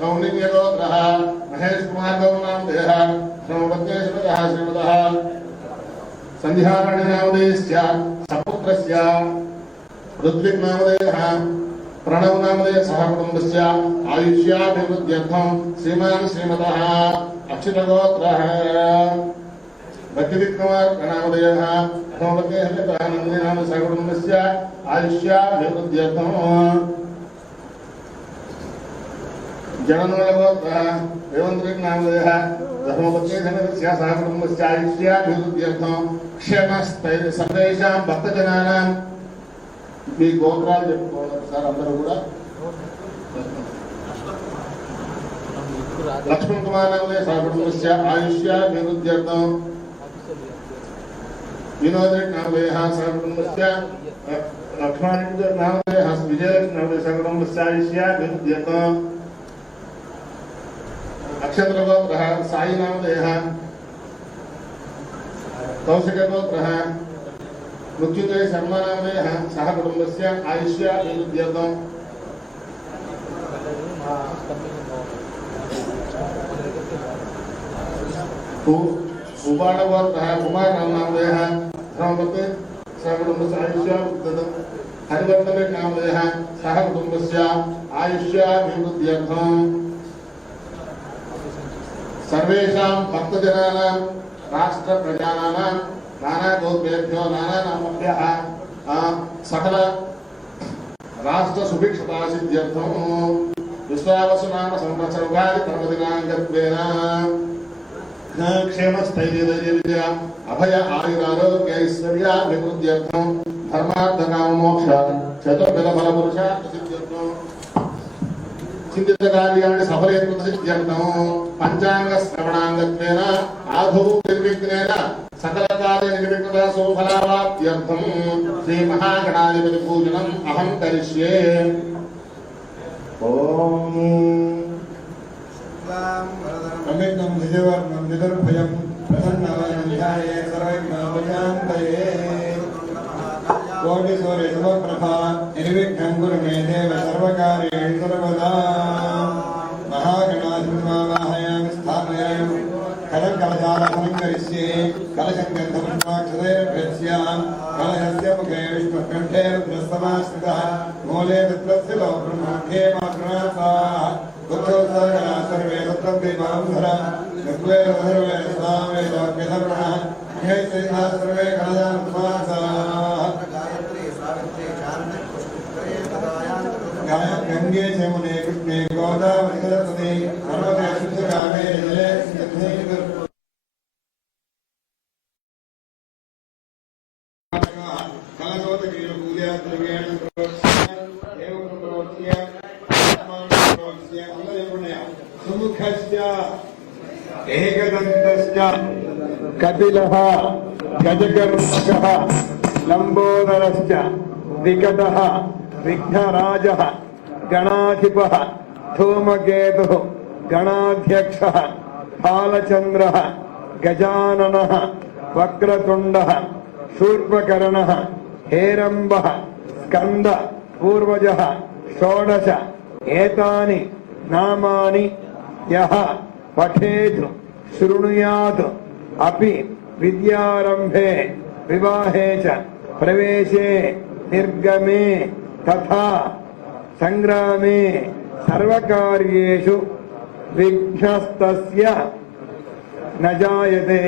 కౌండిన్యగోత్రः మహేష్ కుమార్ గౌర్ణాందేహ శ్రీమపత్యేశ్వరः శ్రీమదः సంధ్యారాణనామదేయస్య సపుత్రస్య ఋత్విక్ నామదేయः ప్రణవ్ నామదేయ సహకుటుంబస్య ఆయుష్యాభివృద్ధ్యర్థం శ్రీమాన్ శ్రీమతः అక్షితగోత్రः భక్తి కుమార్ నామదేయः అథోపత్యేశ్వరः నందినామ సహకుటుంబస్య ఆయుష్యాభివృద్ధ్యర్థం सह कुटुम्बस्य आयुष्याभिवृद्ध्यर्थं जननगोत्रः रेवन्त्रिक् नामधेयः धर्मपत्नी धनस्य सह कुटुम्बस्य आयुष्याभिवृद्ध्यर्थं क्षेमस्थैर्य सर्वेषां భక్తజనానాం మీ గోత్రాలు చెప్పుకోవాలి సార్ అందరూ కూడా లక్ష్మణ్ కుమార్ నామదే नक्षत्रगोत्रः सायिनामधेयः कौशिकगोत्रः मृत्युञ्जय शर्मनामधेयः सः कुटुम्बस्य आयुष्य एतद्यर्थम् उपाणगोत्रः कुमारनामधेयः श्रमपत् सः कुटुम्बस्य आयुष्य ददम् हरिवर्धननामधेयः सः कुटुम्बस्य आयुष्य సర్వేషాం భక్తజనానాం రాష్ట్ర ప్రజానానాం నానా గోపేభ్యో నానా నామభ్య సకల రాష్ట్ర సుభిక్షతాసిద్ధ్యర్థం విశ్వావసు నామ సంవత్సర ఉగాది పర్వదినాంగత్వేన క్షేమస్థైర్య అభయ ధర్మార్థ మోక్ష చింతితకార్యాన్ని సఫలయత్నం పంచాంగ శ్రవణాంగత్వేన ఆధౌ నిర్విఘ్నేన సకల కార్య నిర్విఘ్నత సోఫలావాప్త్యర్థం శ్రీ మహాగణాధిపతి పూజనం అహం కరిష్యే ఓం అమితం విజయవర్మం విదర్భయం ప్రసన్నాయ సర్వజ్ఞావయాం కోటి సూర్య శుభప్రభ నిర్విఘ్నం గురు మే దేవ సర్వకార్యేణ సర్వదా మహాగణాధిపతిమావాహయామి స్థాపయామి కలం కలశాలహనం కరిష్యే కలశం గంధపుష్పాక్షతైర్భ్యస్య కలశస్య ముఖే విష్ణుకంఠే రుద్రస్తమాశ్రితः మూలే రుద్రస్య బ్రహ్మముఖే మాతృనాథాः ఉత్తోత్సరణ సర్వే సత్రం దీపాంసర ఋగ్వేద సర్వే సామే సౌఖ్యధర్మణ గంగే జమునే గోదావరి సరస్వతి సర్వదే శుద్ధ కామే एकदन्तश्च कपिलः गजगर्भः लम्बोदरश्च विकटः विघ्नराजः गणाधिपः धूमकेतुः गणाध्यक्षः फालचन्द्रः गजाननः वक्रतुण्डः शूर्पकर्णः हेरम्बः स्कन्द पूर्वजः षोडश एतानि नामानि यः శృణుయాత్ అపి విద్యారంభే వివాహే ప్రవేశే నిర్గమే తథా సంగ్రామే సర్వకార్యేషు నజాయతే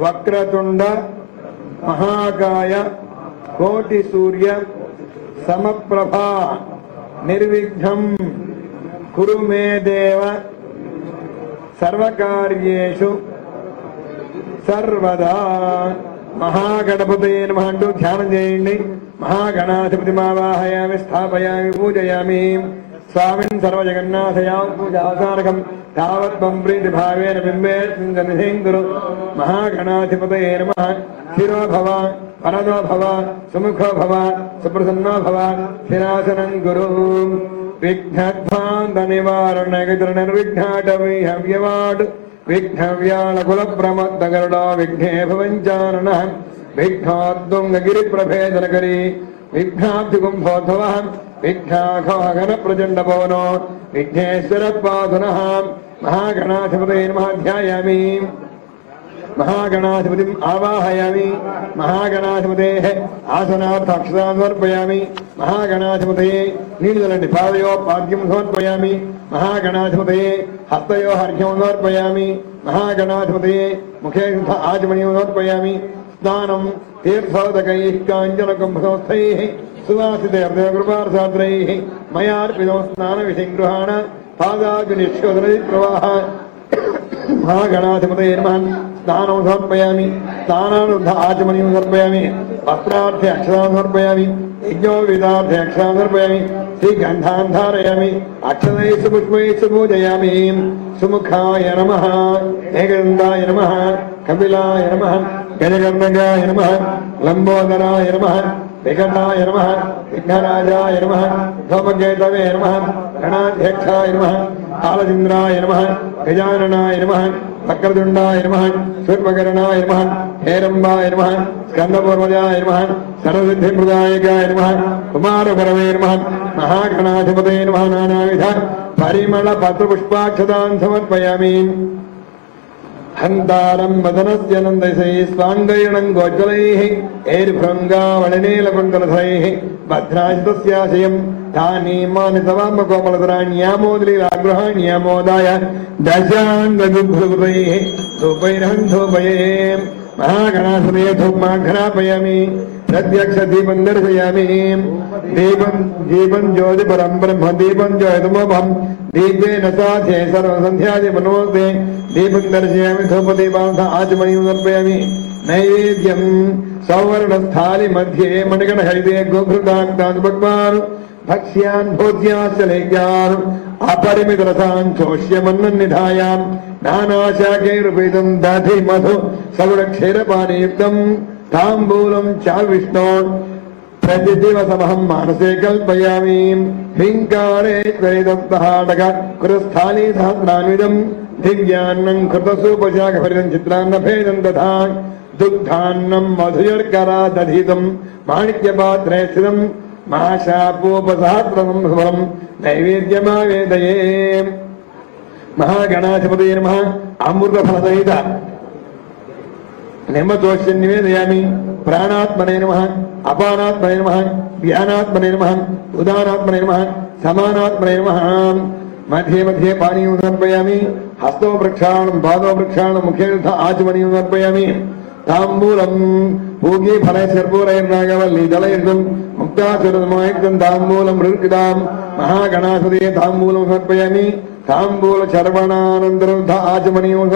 వక్రతుండ మహాకాయ కోటి సూర్య సమప్రభా నిర్విఘ్నం కురు మే దేవ సర్వకార్యేషు సర్వదా మహాగణపతే నమ అంటూ ధ్యానం చేయండి. మహాగణాధిపతి మావాహయామి స్థాపయామి పూజయామి. స్వామిన్ సర్వజగన్నాథయా పూజాసారకం తావత్వం ప్రీతి భావేన బింబేస్మిన్ సన్నిధిం మహాగణాధిపతయే నమ స్థిరో భవ వరదో భవ సుముఖో భవ సుప్రసన్నో భవ స్థిరాసనం గురు విఘ్నధ్వాంత నివారణ గజర నిర్విఘ్నాటవై హవ్యవాడ్ విఘ్నవ్యాళ కుల ప్రమత్త గరుడా విఘ్నే భవంచారణ విఘ్నాద్దుంగ గిరి विघ्नाघन प्रचंड पवनो विघ्नेश्वर पाधुनः महागणाधिपते नमः ध्यायामि। महागणाधिपतिम् आवाहयामि। महागणाधिपतेः आसनार्थाक्षतां समर्पयामि। महागणाधिपतये नीलजलनिपादयो पाद्यम समर्पयामि। महागणाधिपतये हस्तयो हर्घ्यम समर्पयामि। महागणाधिपतये मुखे आचमणीं समर्पयामि। स्नानं तीर्थोदकैः काञ्चनकुम्भसंस्थैः सुवासितैर्देवकृपार्थात्रैः मयार्पितो स्नानविधिं गृहाण पादाग्निश्चोदनप्रवाह महागणाधिपतये नमः स्नानं समर्पयामि स्नानानुरुद्ध आचमनीं समर्पयामि वस्त्रार्थे अक्षरां समर्पयामि यज्ञोविदार्थे अक्षरां समर्पयामि श्रीगन्धान् धारयामि अक्षरैः पुष्पैः पूजयामि सुमुखाय नमः एकदन्ताय नमः कपिलाय नमः गजकर्णकाय नमः लम्बोदराय नमः విఘ్నాయ నమ విఘ్నరాజాయ నమ ధూపకేతవే నమ గణాధ్యక్షాయ నమ కాలచంద్రాయ నమ గజాననాయ నమ వక్రదుండాయ నమ సూర్మకరణాయ నమ హేరంబాయ నమ స్కందపూర్వజాయ నమ సరసిద్ధిమృదాయకాయ నమ కుమారపరమే నమ మహాగణాధిపతే నమ నానావిధ పరిమళ పత్రపుష్పాక్షతాన్ సమర్పయామి హంతారం వదనస్యనందశై స్వాంగయణం గోజ్వలై ఏర్భృంగావళనీలకుండలసై భద్రాశితస్యాశయం తానీమానితవామకోమలధరాణ్యామోదలీలాగ్రహాణ్యామోదాయ దశాంగదుభృగృతై ధూపైరహం ధూపయే మహాగణాసురే ధూమాఘ్రాపయామి ప్రత్యక్ష దీపం దర్శయామి దీపం దీపం జ్యోతి పరం బ్రహ్మ దీపం జ్యోతిమోపం దీపేన సాధే సర్వసంధ్యాది మనోదే దీపం దర్శయామి ధూపదీపాంధ ఆచమణి సమర్పయామి. నైవేద్యం సౌవర్ణస్థాలి మధ్యే మణిగణ హరిదే గోఘృతాన్ భగవాన్ భక్ష్యాన్ భోజ్యాశ్చలేఖ్యాన్ అపరిమిత రసాన్ చోష్యమన్నిధాయాం నానాశాఖైరుపేతం దధి మధు సగుణ క్షీరపానీయుక్తం. తాంబూలం చావిష్ణో ప్రతిదివసమహం మానసే కల్పయామి హింకారే త్వరిదత్తహాటక కురస్థానీ సహస్రాన్విదం దివ్యాన్నం కృతసూపశాఖఫలితం చిత్రాన్నభేదం తథా దుగ్ధాన్నం మధుయర్కరాదధీతం మాణిక్యపాత్రే స్థితం మహాశాపోపసహస్రం సఫలం నైవేద్యమావేదయే మహాగణాధిపతి నమ అమృతఫలసహిత నిమ్మదోషిన్యమే దయామి ప్రాణాత్మనే నమ అపానాత్మనే నమ వ్యానాత్మనే నమ ఉదానాత్మనే నమ సమానాత్మనే నమ మధ్యే మధ్యే పానీయం సమర్పయామి హస్తో వృక్షాణం పాదో వృక్షాణం ముఖేణ ఆచమనీయం సమర్పయామి తాంబూలం பூகி பனை செற்பூரைர்நாகவல்லி ஜலயர்ந்தும் முக்தாசுரதம் மயக்கம் தாம்பூலம் ருக்கிதாம் மகா கணாசுதே தாம்பூலம் சமர்ப்பயாமி தாம்பூல சரவணானந்தரம் ஆச்சமணியம்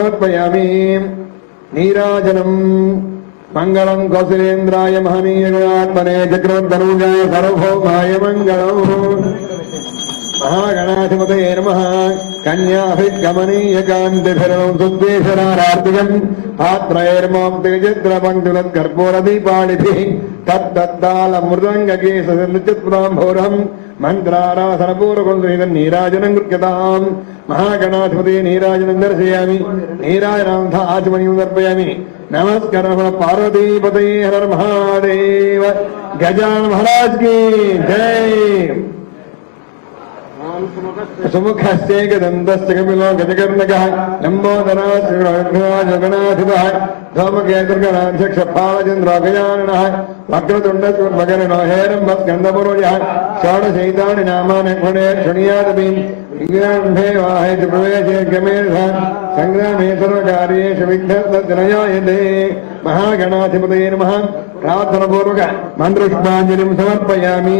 நீராஜனம். மங்களம் கௌசலேந்திராய மகனீயகுணாத்மனே சக்கரவந்தனூஜாய சர்வோமாய மங்களம். மகாகணாதிபதே நம. கன்யாபிகமனீயகாந்திபிரவம் சுத்வேஸ்வராரார்த்திகம் பாத்ரேர்மாம் திரிஜத்ரபங்குலத் கர்ப்பூரதீபாளிபி தத்தத்தால மிருதங்ககேச நிச்சத்ராம்போரம் மந்திராராசனபூர்வகுந்துரிதன் நீராஜனம் கிருத்யதாம் మహాగణాధిపతి నీరాజనం దర్శయామి. నీరాజనాథ ఆత్మనియం దర్పయామి నమస్కర పార్వతీపతే హర మహాదేవ. గజాన్ మహారాజ్కి జై. సుముఖస్ేకదంతస్కమిలో గజకర్ణక. లంబోదరాజగణాధిప ధూమకేంద్రగణాధ్యక్షపాలచంద్రాగజానన వక్రతుండస్మగరణో హేరంభస్కందపురోజ షోడశైతాని నామాని క్షుణేర్ క్షుణీయాదపి. ఇంద్రాంధే వాహయతి ప్రవేశే గమేధ సంగ్రామే సర్వకార్యేషు విఘ్నస్తనయాయతే మహాగణాధిపతయే నమ ప్రార్థనపూర్వక మంత్రుష్పాంజలిం సమర్పయామి.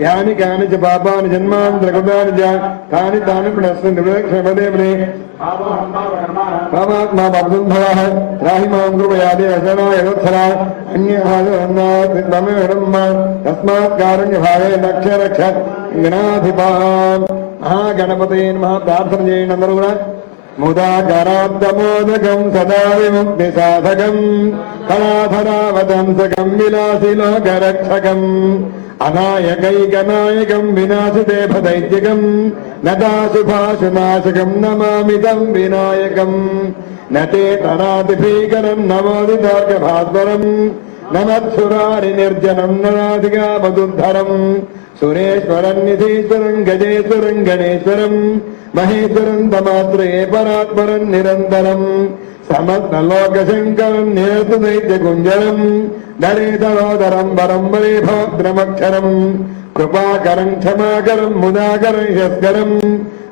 యాని కాని చ పాపాని జన్మాంతరకృతాని చ తాని తాని పునఃస్సంతి ప్రదక్షిణపదేవే పాపాత్మా పాపసంభవ రాహి మాం కృపయా దేవశనా యగోత్సరా అన్యభాగం తస్మాత్ కారుణ్యభాగే రక్ష రక్ష మహాగణపతే ప్రార్థన చేయండి అందరూ కూడా. ముదాకరాబ్దమోదకం సదా విముక్తి సాధకం కళాధరావతంసకం విలాసిలోకరక్షకం అనాయకైకనాయకం వినాశితే భదైత్యకం నదాశుభాశునాశకం నమామితం వినాయకం నతే తరాతిభీకరం నమోదితార్క నమత్సురారి నిర్జనం నరాధిగా మధుద్ధరం సురేశ్వరం నిధీశ్వరం గజేశ్వరం గణేశ్వరం మహేశ్వరం తమాత్రే పరాత్మరం నిరంతరం సమస్త లోక శంకరం నిరతు దైత్య కుంజరం ధరేతరోదరం వరం వరే భద్రమక్షరం కృపాకరం క్షమాకరం ముదాకరం యస్కరం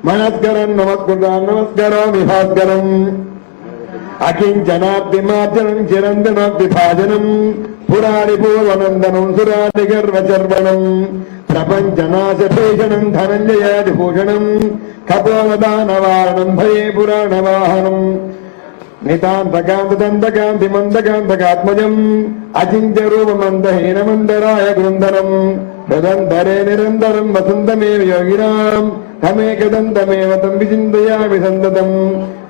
మనస్కరం నమస్కృతం నమస్కరామి భాస్కరం. అకించనాబ్దిమార్జనం చిరంజనాబ్దిభాజనం పురాణి పూర్వనందనం సురాది గర్వచర్వణం ప్రపంచనాశభూషణం ధనంజయాదిభూషణం కపోలదానవారణం భయే పురాణవాహనం నితాంతకాంతదంతకాంతి మందకాంతకాత్మజం అచింత్య రూపమందహీనమందరాయ గృందనం హృదంతరే నిరంతరం వసంతమే యోగినాం తమేకదంతమేవ తం విచింతయామి సంతతం.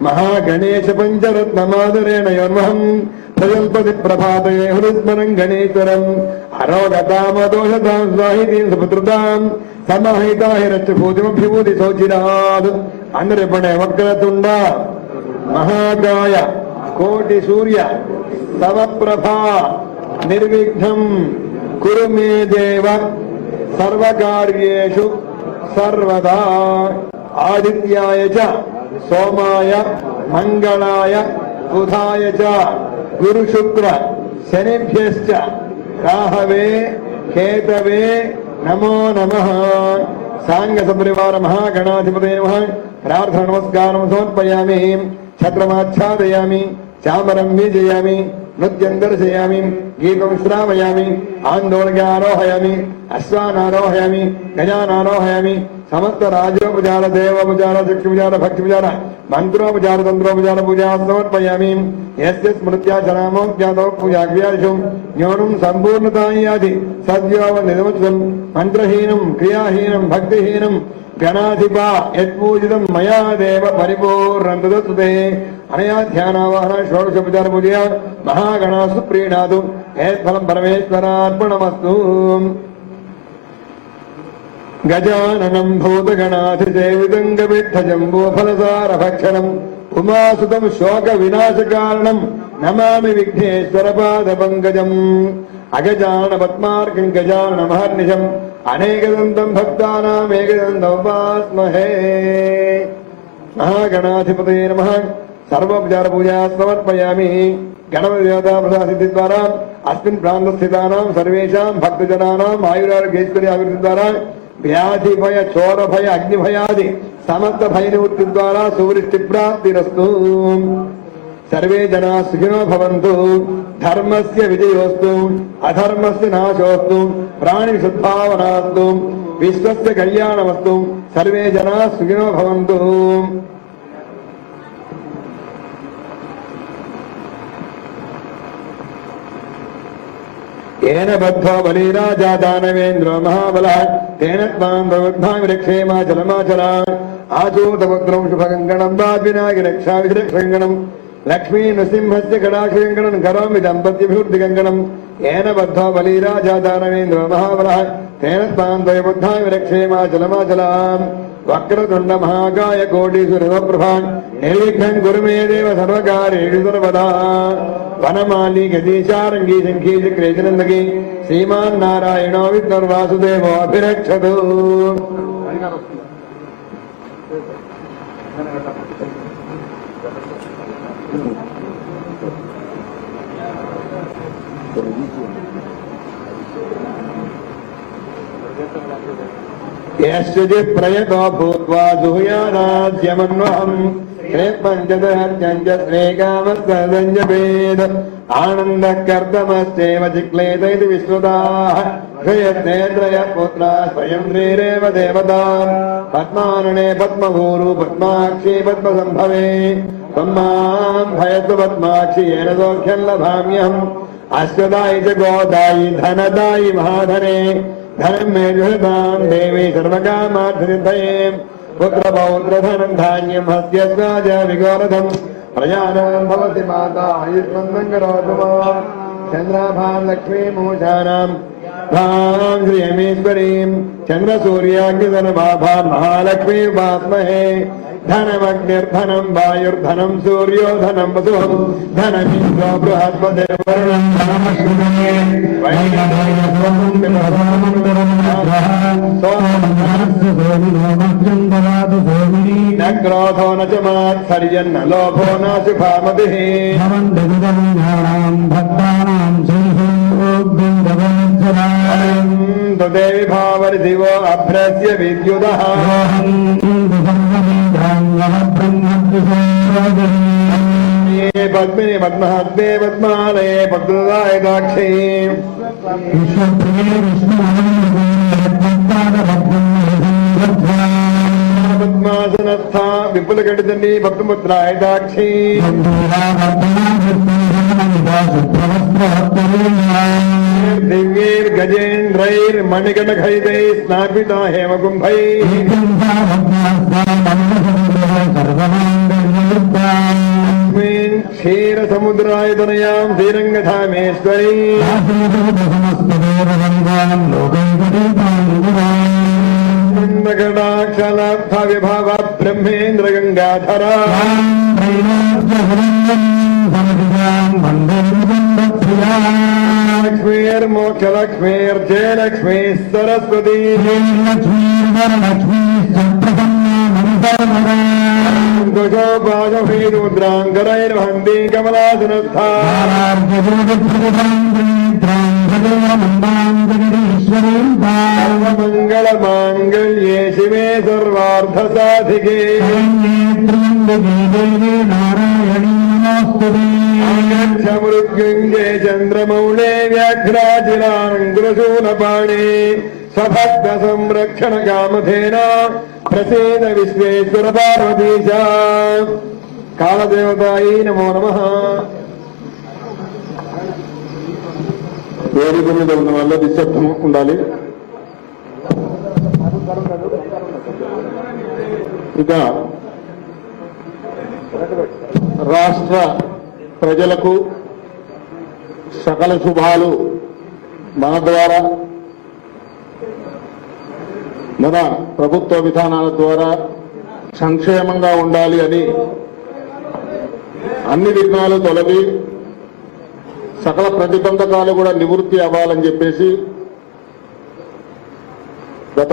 మహాగణేశ పంచరత్నమాదరేణ యోన్మహం ప్రజల్పతి ప్రభాతయే హృస్మరం గణేశ్వరం. అరోగతామదోషతాం స్వాహితీం సుపుత్రుతాం. సమాహితాహిరచ్చభూతిమభ్యుభూతి శోచిరాద్. అందరు ఎప్పుడే వక్రతుండ మహాకాయ కోటి సూర్య. సమప్రభా నిర్విఘ్నం. కురు మే దేవ. సర్వకార్యేషు. సర్వదా ఆదిత్యాయ చ సోమాయ మంగళాయ బుధాయ చ గురు శుక్ర శనిభ్యశ్చ రాహవే కేతవే నమో నమ. సాంగ సపరివార మహాగణాధిపతే నమః. ప్రార్థన నమస్కారం సమర్పయామి ఛత్రమాచ్ఛాదయామి చామరం విజయామి नृत्यं दर्शयामि गीतं श्रावयामि आन्दोलनारोहयामि अश्वानारोहयामि गजानारोहयामि समस्तराजोपचार देवोपचार चक्षुपचार भक्तिपचार मन्त्रोपचार तन्त्रोपचार पूजा समर्पयामि यस्य स्मृत्या च नामोऽप्यादौ पूजाव्यादिषु ज्ञानं सम्पूर्णतायाति सद्यो निरवचनं मन्त्रहीनं क्रियाहीनं भक्तिहीनं గణాధిప యత్పూజితం మయా దేవ పరిపూర్ణం దదస్తుతే అనయా ధ్యానావాహన షోడశోపచార పూజయ మహాగణాసు ప్రీణాదు ఏత్ఫలం పరమేశ్వరార్పణమస్తు గజాననం భూతగణాధిసేవితం గవిఠజంబూఫలసార భక్షణం ఉమాసుతం శోక వినాశకారణం నమామి విఘ్నేశ్వర పాద పంకజం అగజాన పద్మార్కం గజాన మహర్నిశం అనేకదంతం భక్తానామేకదంతముపాస్మహే మహాగణాధిపతే నమ సర్వోపచార పూజా సమర్పయామి గణపతి దేవతా ప్రసాదిద్ధి ద్వారా అస్మిన్ ప్రాంత స్థితానాం సర్వేషాం భక్తజనానాం ఆయురారోగ్యేశ్వరి అభివృద్ధి ద్వారా వ్యాధిభయ చోరభయ అగ్నిభయాది భయ సమస్త భయ నివృత్తి ద్వారా సువృష్టి ప్రాప్తిరస్తు సర్వే జనా సుఖినో భవంతు. ధర్మస్ విజయోస్తు అధర్మస్ నాశోస్తు ప్రాణి శుద్ధావనాస్తు విశ్వస్ కళ్యాణమస్తు. సర్వే జనా సుఖినో భవంతు. ఏన బద్ధో బలిరాజా దానవేంద్రో మహాబల తేన త్వాం ప్రవృద్ధామి రక్షేమ జలమాచరా ఆచూతముద్రం శుభగంగణం వాద్వినాగి రక్షా విధి రక్షంగణం లక్ష్మీ నృసింహస్ కడాక్షంగణం కరోమి దంపత్యభివృద్ధికంగణం ఏన బద్ధ బలీరాజాదానవేంద్ర మహాబల తేన స్వాం ద్వయబుద్ధాయ విరక్షేమాచలమాచలాం వక్రతుండ మహాకాయ కోటీశ్వరభాన్ నిర్విఘ్నం గురుమే దేవ సర్వకారేషు సర్వదా వనమాలి గదీశారంగీ శంఖీ క్రేచనందకి శ్రీమాన్ నారాయణో విద్వర్వాసుదేవో అభిరక్షతు यश्चित् प्रयतो भूत्वा जुहुयानाद्यमन्वहम् हे पञ्चदहत्यञ्जस्वेकामस्तदञ्जपेद आनन्दः कर्तमश्चैव चिक्लेत इति विश्रुताः। त्रयस्नेत्रय पुत्रा स्वयं श्रीरेव देवता पद्मानने पद्मभूरु पद्माक्षी पद्मसम्भवे। त्वं माँ भयतु पद्माक्षि, येन सौख्यं लभाम्यहम्। अश्वदायि च महाधने। धनं मे जुहतां देवी सर्वकामार्थसिद्धये पुत्रपौत्रधनं धान्यं हस्यस्वाज विगोरथं प्रजानां भवति माता आयुष्मन्दं करोतु माम् चन्द्राभां लक्ष्मीमूषाणां भां श्रियमीश्वरीं चन्द्रसूर्याग्निधनभाभां महालक्ष्मीं उपास्महे ధనమగ్నిర్ధనం వాయుర్ధనం సూర్యో ధనం వసు ధనమింద్రో బృహస్పతి వరుణం ధనమశ్రుతే न क्रोधो न च मात्सर्यन्न लोभो न सुखामतिः तु देवि भावरि दिवो अभ्रस्य विद्युदः పద్మిని పద్మహద్దే పద్మాలయ పద్మదాయ దాక్షి పద్మాసనస్థ విపుల గడిదండి భక్తుముద్రాయ దాక్షి దివ్యైర్ గజేంద్రైర్ మణిగణైదై స్నాపిత హేమకుంభై क्षीरसमुद्रायतनयाम् श्रीरङ्गधामेश्वरी ृगडाक्षलार्थविभाव ब्रह्मेन्द्रगङ्गाधरा लक्ष्मीर्मोक्षलक्ष्मीर्जयलक्ष्मीः सरस्वती लक्ष्मीर्वरलक्ष्मीः कमलासनस्था सर्वमङ्गलमाङ्गल्ये शिवे सर्वार्थसाधिके मृत्युञ्जे चन्द्रमौळे व्याघ्राजिलाङ्कुरशूलपाणे స్వభక్త సంరక్షణ కామధేన ప్రసేద విశ్వేశ్వర పార్వతీశ కాళదేవతాయి నమో నమ. వేడుకొని మీద ఉన్న వల్ల నిశ్శబ్దం ఉండాలి. ఇక రాష్ట్ర ప్రజలకు సకల శుభాలు మన ద్వారా మన ప్రభుత్వ విధానాల ద్వారా సంక్షేమంగా ఉండాలి అని అన్ని విఘ్నాలు తొలగి సకల ప్రతిబంధకాలు కూడా నివృత్తి అవ్వాలని చెప్పేసి గత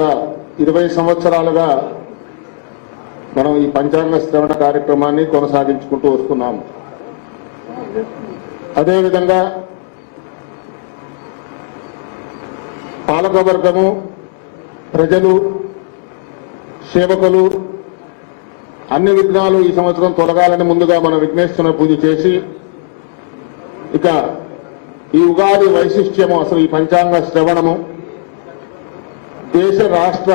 ఇరవై సంవత్సరాలుగా మనం ఈ పంచాంగ శ్రవణ కార్యక్రమాన్ని కొనసాగించుకుంటూ వస్తున్నాం. అదేవిధంగా పాలకవర్గము ప్రజలు సేవకులు అన్ని విఘ్నాలు ఈ సంవత్సరం తొలగాలని ముందుగా మనం విఘ్నేశ్వర పూజ చేసి ఇక ఈ ఉగాది వైశిష్ట్యము అసలు ఈ పంచాంగ శ్రవణము దేశ రాష్ట్ర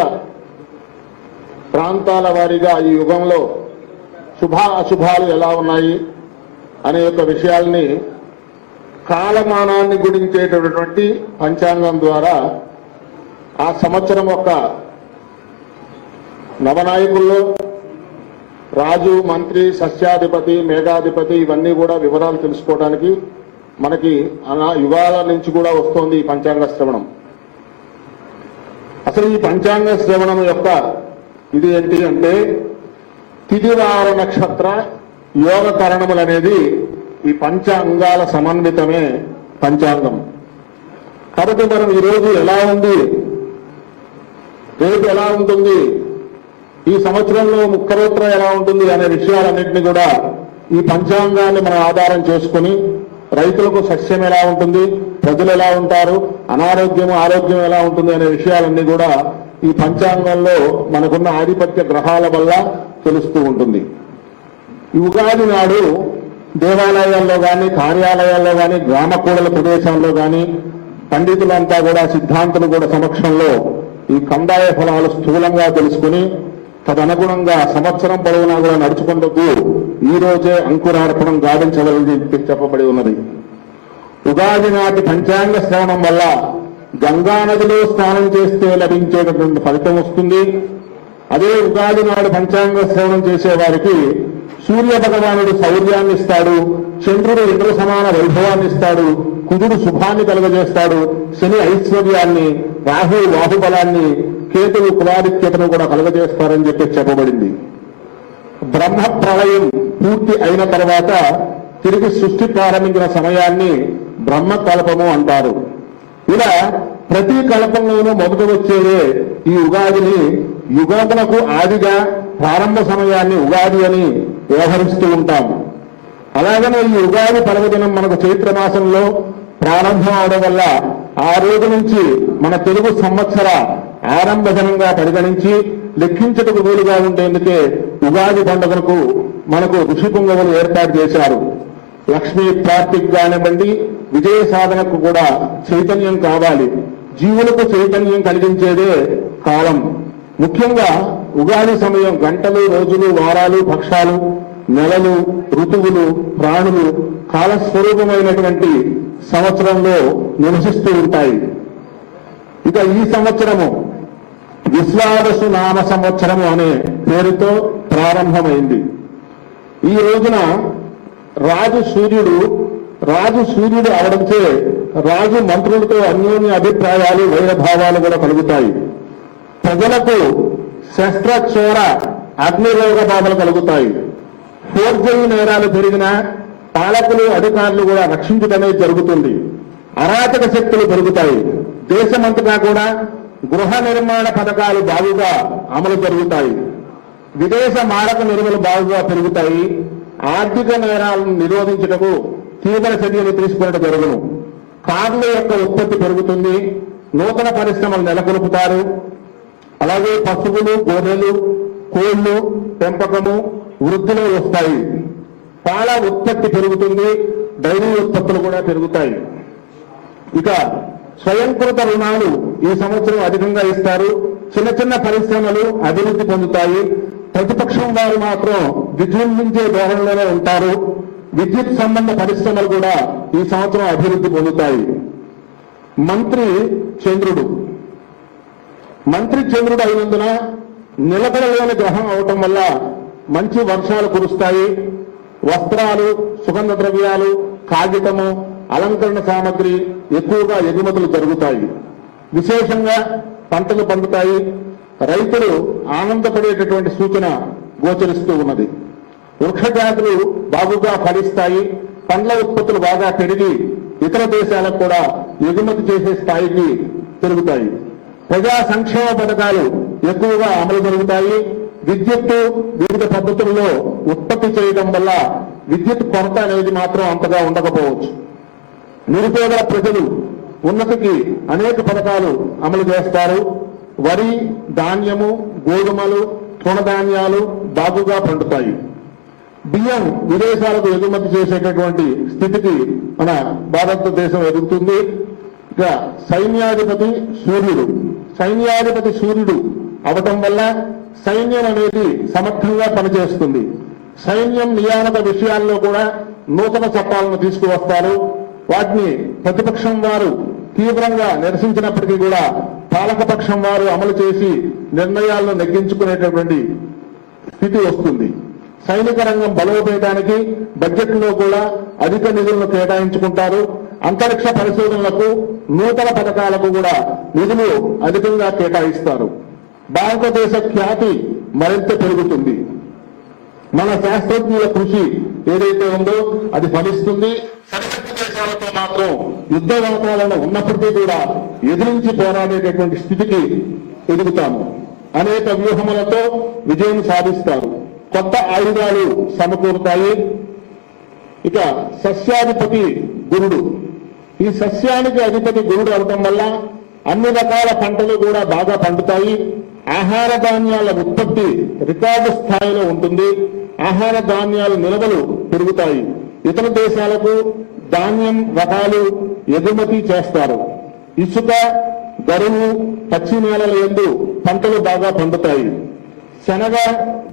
ప్రాంతాల వారీగా ఈ యుగంలో శుభ అశుభాలు ఎలా ఉన్నాయి అనే యొక్క విషయాల్ని కాలమానాన్ని గురించేటటువంటి పంచాంగం ద్వారా ఆ సంవత్సరం యొక్క నవనాయకుల్లో రాజు మంత్రి సస్యాధిపతి మేఘాధిపతి ఇవన్నీ కూడా వివరాలు తెలుసుకోవడానికి మనకి యుగాల నుంచి కూడా వస్తోంది ఈ పంచాంగ శ్రవణం. అసలు ఈ పంచాంగ శ్రవణం యొక్క ఇది ఏంటి అంటే తిదివార నక్షత్ర యోగ కరణములు అనేది ఈ పంచాంగాల సమన్వితమే పంచాంగం. కాబట్టి మనం ఈరోజు ఎలా ఉంది? రేటు ఎలా ఉంటుంది? ఈ సంవత్సరంలో ముక్కరోత్తర ఎలా ఉంటుంది అనే విషయాలన్నింటినీ కూడా ఈ పంచాంగాన్ని మనం ఆధారం చేసుకుని రైతులకు సస్యం ఎలా ఉంటుంది ప్రజలు ఎలా ఉంటారు అనారోగ్యం ఆరోగ్యం ఎలా ఉంటుంది అనే విషయాలన్నీ కూడా ఈ పంచాంగంలో మనకున్న ఆధిపత్య గ్రహాల వల్ల తెలుస్తూ ఉంటుంది. యుగాది ఉగాది నాడు దేవాలయాల్లో కానీ కార్యాలయాల్లో కానీ గ్రామకూడల ప్రదేశంలో ప్రదేశాల్లో కానీ పండితులంతా కూడా సిద్ధాంతులు కూడా సమక్షంలో ఈ కందాయ ఫలాలు స్థూలంగా తెలుసుకుని తదనుగుణంగా సంవత్సరం పొడవునా కూడా నడుచుకుంటూ ఈ రోజే అంకురార్పణం గావించవలని చెప్పబడి ఉన్నది. ఉగాది నాటి పంచాంగ శ్రవణం వల్ల గంగా నదిలో స్నానం చేస్తే లభించేటటువంటి ఫలితం వస్తుంది. అదే ఉగాది నాడు పంచాంగ శ్రవణం చేసేవారికి సూర్య భగవానుడు శౌర్యాన్ని ఇస్తాడు చంద్రుడు ఇంద్ర సమాన వైభవాన్ని ఇస్తాడు కుజుడు శుభాన్ని కలుగజేస్తాడు శని ఐశ్వర్యాన్ని రాహు బాహుబలాన్ని కేతువు కులాధిక్యతను కూడా కలుగజేస్తారని చెప్పి చెప్పబడింది. బ్రహ్మ ప్రళయం పూర్తి అయిన తర్వాత తిరిగి సృష్టి ప్రారంభించిన సమయాన్ని బ్రహ్మ కల్పము అంటారు. ఇలా ప్రతి కల్పంలోనూ మొదట వచ్చేదే ఈ ఉగాదిని యుగాదులకు ఆదిగా ప్రారంభ సమయాన్ని ఉగాది అని వ్యవహరిస్తూ ఉంటాము. అలాగనే ఈ ఉగాది పర్వదినం మనకు చైత్ర మాసంలో ప్రారంభం అవడం వల్ల ఆ రోజు నుంచి మన తెలుగు సంవత్సర ఆరంభ దినంగా పరిగణించి లెక్కించటకు వీలుగా ఉండేందుకే ఉగాది పండుగలకు మనకు ఋషి పుంగవులు ఏర్పాటు చేశారు. లక్ష్మీ ప్రాప్తికి కానివ్వండి విజయ సాధనకు కూడా చైతన్యం కావాలి. జీవులకు చైతన్యం కలిగించేదే కాలం. ముఖ్యంగా ఉగాది సమయం గంటలు రోజులు వారాలు పక్షాలు నెలలు ఋతువులు ప్రాణులు కాలస్వరూపమైనటువంటి సంవత్సరంలో నివసిస్తూ ఉంటాయి. ఇక ఈ సంవత్సరము విశ్వాదశు నామ సంవత్సరము అనే పేరుతో ప్రారంభమైంది. ఈ రోజున రాజు సూర్యుడు రాజు సూర్యుడు అవడంచే రాజు మంత్రులతో అన్యోన్య అభిప్రాయాలు వైరభావాలు కూడా కలుగుతాయి. ప్రజలకు శస్త్రచోర అగ్నిరోగ బాధలు కలుగుతాయి. ఫోర్జరీ నేరాలు పెరిగినా పాలకులు అధికారులు కూడా రక్షించడమే జరుగుతుంది. అరాచక శక్తులు పెరుగుతాయి. దేశమంతటా కూడా గృహ నిర్మాణ పథకాలు బాగుగా అమలు జరుగుతాయి. విదేశ మారక నిల్వలు బాగుగా పెరుగుతాయి. ఆర్థిక నేరాలను నిరోధించుటకు తీవ్ర చర్యలు తీసుకున్నట్టు జరుగును. కార్ల యొక్క ఉత్పత్తి పెరుగుతుంది. నూతన పరిశ్రమలు నెలకొల్పుతారు. అలాగే పశువులు గొర్రెలు కోళ్ళు పెంపకము వృద్ధిలో వస్తాయి. పాల ఉత్పత్తి పెరుగుతుంది డైరీ ఉత్పత్తులు కూడా పెరుగుతాయి. ఇక స్వయంకృత రుణాలు ఈ సంవత్సరం అధికంగా ఇస్తారు. చిన్న చిన్న పరిశ్రమలు అభివృద్ధి పొందుతాయి. ప్రతిపక్షం వారు మాత్రం విజృంభించే ధోరణిలోనే ఉంటారు. విద్యుత్ సంబంధ పరిశ్రమలు కూడా ఈ సంవత్సరం అభివృద్ధి పొందుతాయి. మంత్రి చంద్రుడు. మంత్రి చంద్రుడు అయినందున నిలకడలేని గ్రహం అవటం వల్ల మంచి వర్షాలు కురుస్తాయి. వస్త్రాలు సుగంధ ద్రవ్యాలు కాగితము అలంకరణ సామగ్రి ఎక్కువగా ఎగుమతులు జరుగుతాయి. విశేషంగా పంటలు పండుతాయి. రైతులు ఆనందపడేటటువంటి సూచన గోచరిస్తూ ఉన్నది. వృక్షజాతులు బాగుగా ఫలిస్తాయి. పండ్ల ఉత్పత్తులు బాగా పెరిగి ఇతర దేశాలకు కూడా ఎగుమతి చేసే స్థాయికి పెరుగుతాయి. ప్రజా సంక్షేమ పథకాలు ఎక్కువగా అమలు జరుగుతాయి. విద్యుత్తు వివిధ పద్ధతుల్లో ఉత్పత్తి చేయడం వల్ల విద్యుత్ కొరత అనేది మాత్రం అంతగా ఉండకపోవచ్చు. నిరుపేద ప్రజలు ఉన్నతికి అనేక పథకాలు అమలు చేస్తారు. వరి ధాన్యము గోధుమలు తృణధాన్యాలు బాగుగా పండుతాయి. బియ్యం విదేశాలకు ఎగుమతి చేసేటటువంటి స్థితికి మన భారతదేశం ఎదుగుతుంది. ఇక సైన్యాధిపతి సూర్యుడు. సైన్యాధిపతి సూర్యుడు అవటం వల్ల సైన్యం అనేది సమర్థంగా పనిచేస్తుంది. సైన్యం నియామక విషయాల్లో కూడా నూతన చట్టాలను తీసుకువస్తారు. వాటిని ప్రతిపక్షం వారు తీవ్రంగా నిరసించినప్పటికీ కూడా పాలకపక్షం వారు అమలు చేసి నిర్ణయాలను నెగ్గించుకునేటటువంటి స్థితి వస్తుంది. సైనిక రంగం బలోపేతానికి బడ్జెట్లో కూడా అధిక నిధులను కేటాయించుకుంటారు. అంతరిక్ష పరిశోధనలకు నూతన పథకాలకు కూడా నిధులు అధికంగా కేటాయిస్తారు. భారతదేశ ఖ్యాతి మరింత పెరుగుతుంది. మన శాస్త్రజ్ఞుల కృషి ఏదైతే ఉందో అది ఫలిస్తుంది. సరిహద్దు దేశాలతో మాత్రం యుద్ధ వాతావరణం ఉన్నప్పటికీ కూడా ఎదిరించి పోరాడేటటువంటి స్థితికి ఎదుగుతాము. అనేక వ్యూహములతో విజయం సాధిస్తారు. కొత్త ఆయుధాలు సమకూరుతాయి. ఇక సస్యాధిపతి గురుడు. ఈ సస్యానికి అధిపతి గురుడు అవటం వల్ల అన్ని రకాల పంటలు కూడా బాగా పండుతాయి. ఆహార ధాన్యాల ఉత్పత్తి రికార్డు స్థాయిలో ఉంటుంది. ఆహార ధాన్యాల నిల్వలు పెరుగుతాయి. ఇతర దేశాలకు ధాన్యం రకాలు ఎగుమతి చేస్తారు. ఇసుక గరువు పచ్చి నేలల ఎందు పంటలు బాగా పండుతాయి. శనగ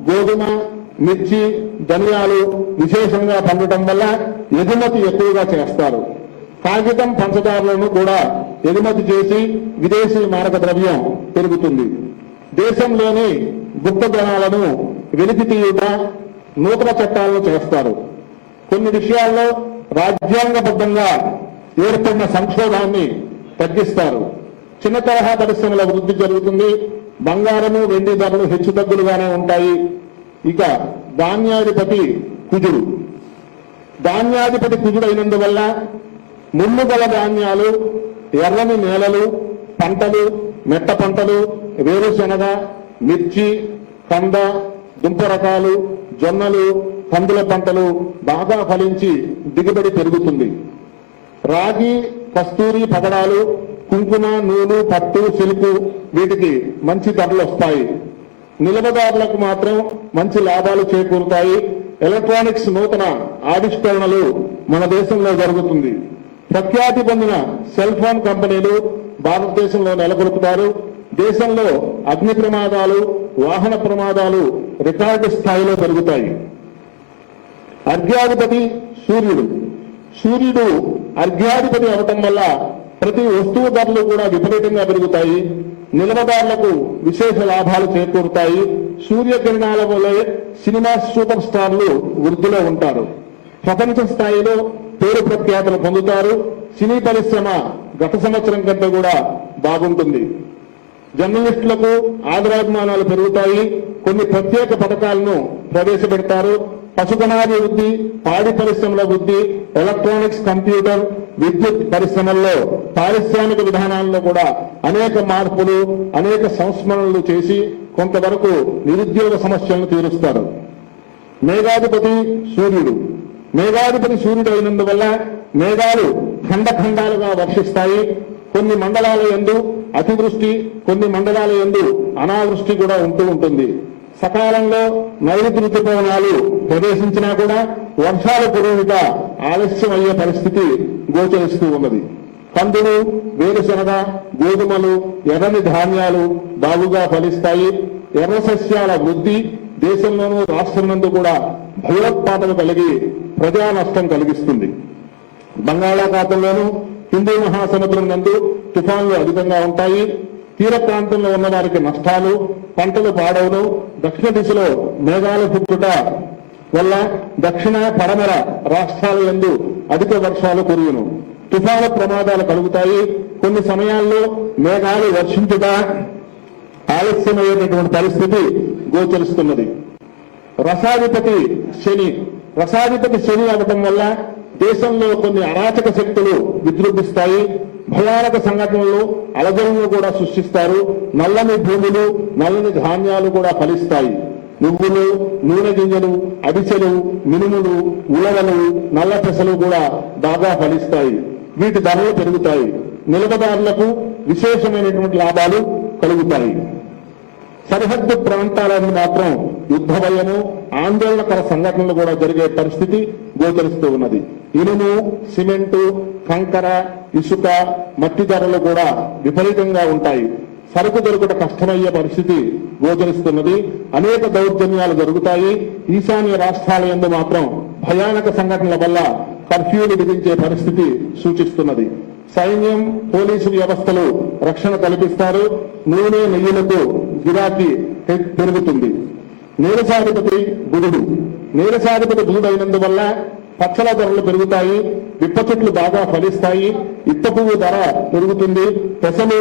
గోధుమ మిర్చి ధనియాలు విశేషంగా పండటం వల్ల ఎగుమతి ఎక్కువగా చేస్తారు. కాగితం పంచదారులను కూడా ఎగుమతి చేసి విదేశీ మారక ద్రవ్యం పెరుగుతుంది. దేశంలోని గుప్త ధనాలను వెలికి తీయుట నూతన చట్టాలను చేస్తారు. కొన్ని విషయాల్లో రాజ్యాంగబద్ధంగా ఏర్పడిన సంక్షోభాన్ని తగ్గిస్తారు. చిన్న తరహా పరిశ్రమల వృద్ధి జరుగుతుంది. బంగారము వెండి ధరలు హెచ్చుతగ్గులుగానే ఉంటాయి. ఇక ధాన్యాధిపతి కుజుడు. ధాన్యాధిపతి కుజుడైనందువల్ల ముళ్ళు గల ధాన్యాలు ఎర్రని నేలలు పంటలు మెట్ట పంటలు వేరుశనగ మిర్చి కంద దుంప రకాలు జొన్నలు కందుల పంటలు బాగా ఫలించి దిగుబడి పెరుగుతుంది. రాగి కస్తూరి పగడాలు కుంకుమ నూలు పట్టు సిల్కు వీటికి మంచి ధరలు వస్తాయి. నిలవదారులకు మాత్రం మంచి లాభాలు చేకూరుతాయి. ఎలక్ట్రానిక్స్ నూతన ఆవిష్కరణలు మన దేశంలో జరుగుతుంది. ప్రఖ్యాతి పొందిన సెల్ ఫోన్ కంపెనీలు భారతదేశంలో నెలకొల్పుతారు. దేశంలో అగ్ని ప్రమాదాలు వాహన ప్రమాదాలు రికార్డు స్థాయిలో పెరుగుతాయి. అర్ఘ్యాధిపతి సూర్యుడు. సూర్యుడు అర్ఘ్యాధిపతి అవటం వల్ల ప్రతి వస్తువు ధరలు కూడా విపరీతంగా పెరుగుతాయి. నిల్వదారులకు విశేష లాభాలు చేకూరుతాయి. సూర్యకిరణాల వల్లే సినిమా సూపర్ స్టార్లు వృద్ధిలో ఉంటారు. ప్రపంచ స్థాయిలో పేరు ప్రఖ్యాతులు పొందుతారు. సినీ పరిశ్రమ గత సంవత్సరం కంటే కూడా బాగుంటుంది. జర్నలిస్టులకు ఆదరాభిమానాలు పెరుగుతాయి. కొన్ని ప్రత్యేక పథకాలను ప్రవేశపెడతారు. పశుగణాభివృద్ధి పాడి పరిశ్రమల వృద్ధి ఎలక్ట్రానిక్స్ కంప్యూటర్ విద్యుత్ పరిశ్రమల్లో పారిశ్రామిక విధానాల్లో కూడా అనేక మార్పులు అనేక సంస్మరణలు చేసి కొంతవరకు నిరుద్యోగ సమస్యలను తీరుస్తారు. మేఘాధిపతి సూర్యుడు. మేఘాధిపతి సూర్యుడు అయినందువల్ల మేఘాలు ఖండఖండాలుగా వర్షిస్తాయి. కొన్ని మండలాల ఎందు అతివృష్టి కొన్ని మండలాల ఎందు అనావృష్టి కూడా ఉంటూ ఉంటుంది. సకాలంలో నైరుతి ఋతుపవనాలు ప్రవేశించినా కూడా వర్షాలు పురోహిత ఆలస్యం అయ్యే పరిస్థితి గోచరిస్తూ ఉన్నది. కందులు వేరుశనగ గోధుమలు ఎర్రని ధాన్యాలు బాగుగా ఫలిస్తాయి. ఎర్ర సస్యాల వృద్ధి దేశంలోనూ రాష్ట్రంలో కూడా భయోత్పాదన కలిగి ప్రజా నష్టం కలిగిస్తుంది. బంగాళాఖాతంలోనూ హిందూ మహాసముద్రం నందు తుఫాన్లు అధికంగా ఉంటాయి. తీర ప్రాంతంలో ఉన్న వారికి నష్టాలు పంటలు పాడవును. దక్షిణ దిశలో మేఘాలు పుట్టుట వల్ల దక్షిణ పడమర రాష్ట్రాల యందు అధిక వర్షాలు కురియును. తుఫాను ప్రమాదాలు కలుగుతాయి. కొన్ని సమయాల్లో మేఘాలు వర్షించుట ఆలస్యమయ్యేటటువంటి పరిస్థితి గోచరిస్తున్నది. రసాధిపతి శని రసాధిపతి శని అవటం వల్ల దేశంలో కొన్ని అరాచక శక్తులు విజృంభిస్తాయి భయానక సంఘటనలు అలజడులను కూడా సృష్టిస్తారు నల్లని భూములు నల్లని ధాన్యాలు కూడా ఫలిస్తాయి. నువ్వులు నూనె గింజలు అడిసెలు మినుములు ఉలవలు నల్ల పెసలు కూడా బాగా ఫలిస్తాయి. వీటి ధరలు పెరుగుతాయి. నిలవదారులకు విశేషమైనటువంటి లాభాలు కలుగుతాయి. సరిహద్దు ప్రాంతాలను మాత్రం యుద్ధ భయము ఆందోళనకర సంఘటనలు కూడా జరిగే పరిస్థితి గోచరిస్తూ ఉన్నది. ఇనుము సిమెంటు కంకర ఇసుక మట్టి ధరలు కూడా విపరీతంగా ఉంటాయి. సరుకు దొరుకుట కష్టమయ్యే పరిస్థితి గోచరిస్తున్నది. అనేక దౌర్జన్యాలు జరుగుతాయి. ఈశాన్య రాష్ట్రాల ఎందు మాత్రం భయానక సంఘటనల వల్ల కర్ఫ్యూలు విధించే పరిస్థితి సూచిస్తున్నది. సైన్యం పోలీసు వ్యవస్థలు రక్షణ కల్పిస్తారు. నూనె నెయ్యిలకు గిరాకీ పె- పెరుగుతుంది. నీరసాధిపతి బుధుడు. నీరసాధిపతి బుధుడు అయినందువల్ల పచ్చల ధరలు పెరుగుతాయి విప్ప చెట్లు బాగా ఫలిస్తాయి ఇత్త పువ్వు ధర పెరుగుతుంది పెసలు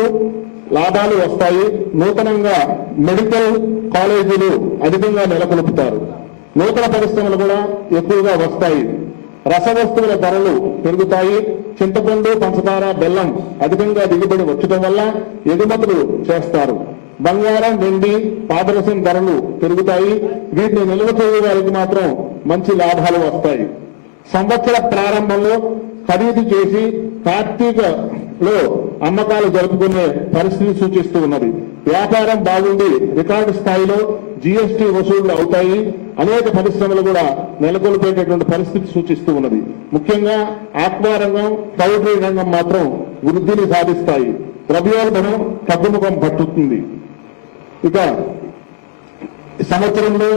లాభాలు వస్తాయి నూతనంగా మెడికల్ కాలేజీలు అధికంగా నెలకొల్పుతారు. నూతన పరిశ్రమలు కూడా ఎక్కువగా వస్తాయి. రసవస్తువుల ధరలు పెరుగుతాయి. చింతపండు పంచదార బెల్లం అధికంగా దిగుబడి వచ్చడం వల్ల ఎగుమతులు చేస్తారు. బంగారం వెండి పాదరసం ధరలు పెరుగుతాయి. వీటిని నిల్వ చేయడం వారికి మాత్రం మంచి లాభాలు వస్తాయి. సంవత్సర ప్రారంభంలో ఖరీదు చేసి కార్తీకలో అమ్మకాలు జరుపుకునే పరిస్థితి సూచిస్తూ ఉన్నది. వ్యాపారం బాగుండి రికార్డు స్థాయిలో జీఎస్టీ వసూళ్ళు అవుతాయి. అనేక పరిశ్రమలు కూడా నెలకొల్పేటటువంటి పరిస్థితి సూచిస్తూ ఉన్నది. ముఖ్యంగా ఆక్వా రంగం పౌడరీ రంగం మాత్రం వృద్ధిని సాధిస్తాయి. ద్రవ్యోల్బణం తగ్గుముఖం పట్టుతుంది. ఇక సంవత్సరంలో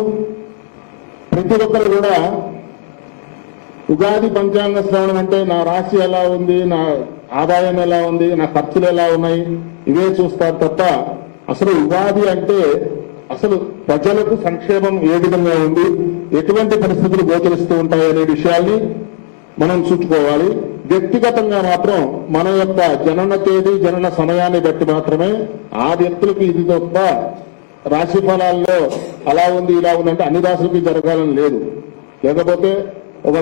ప్రతి ఒక్కరు కూడా ఉగాది పంచాంగ శ్రవణం అంటే నా రాశి ఎలా ఉంది నా ఆదాయం ఎలా ఉంది నా ఖర్చులు ఎలా ఉన్నాయి ఇవే చూస్తారు తప్ప అసలు ఉగాది అంటే అసలు ప్రజలకు సంక్షేమం ఏ విధంగా ఉంది ఎటువంటి పరిస్థితులు గోచరిస్తూ ఉంటాయి అనే విషయాల్ని మనం చూసుకోవాలి. వ్యక్తిగతంగా మాత్రం మన యొక్క జనన తేదీ జనన సమయాన్ని బట్టి మాత్రమే ఆ వ్యక్తులకు ఇది తప్ప రాశి ఫలాల్లో అలా ఉంది ఇలా ఉందంటే అన్ని రాశులకి జరగాలని లేదు. లేకపోతే ఒక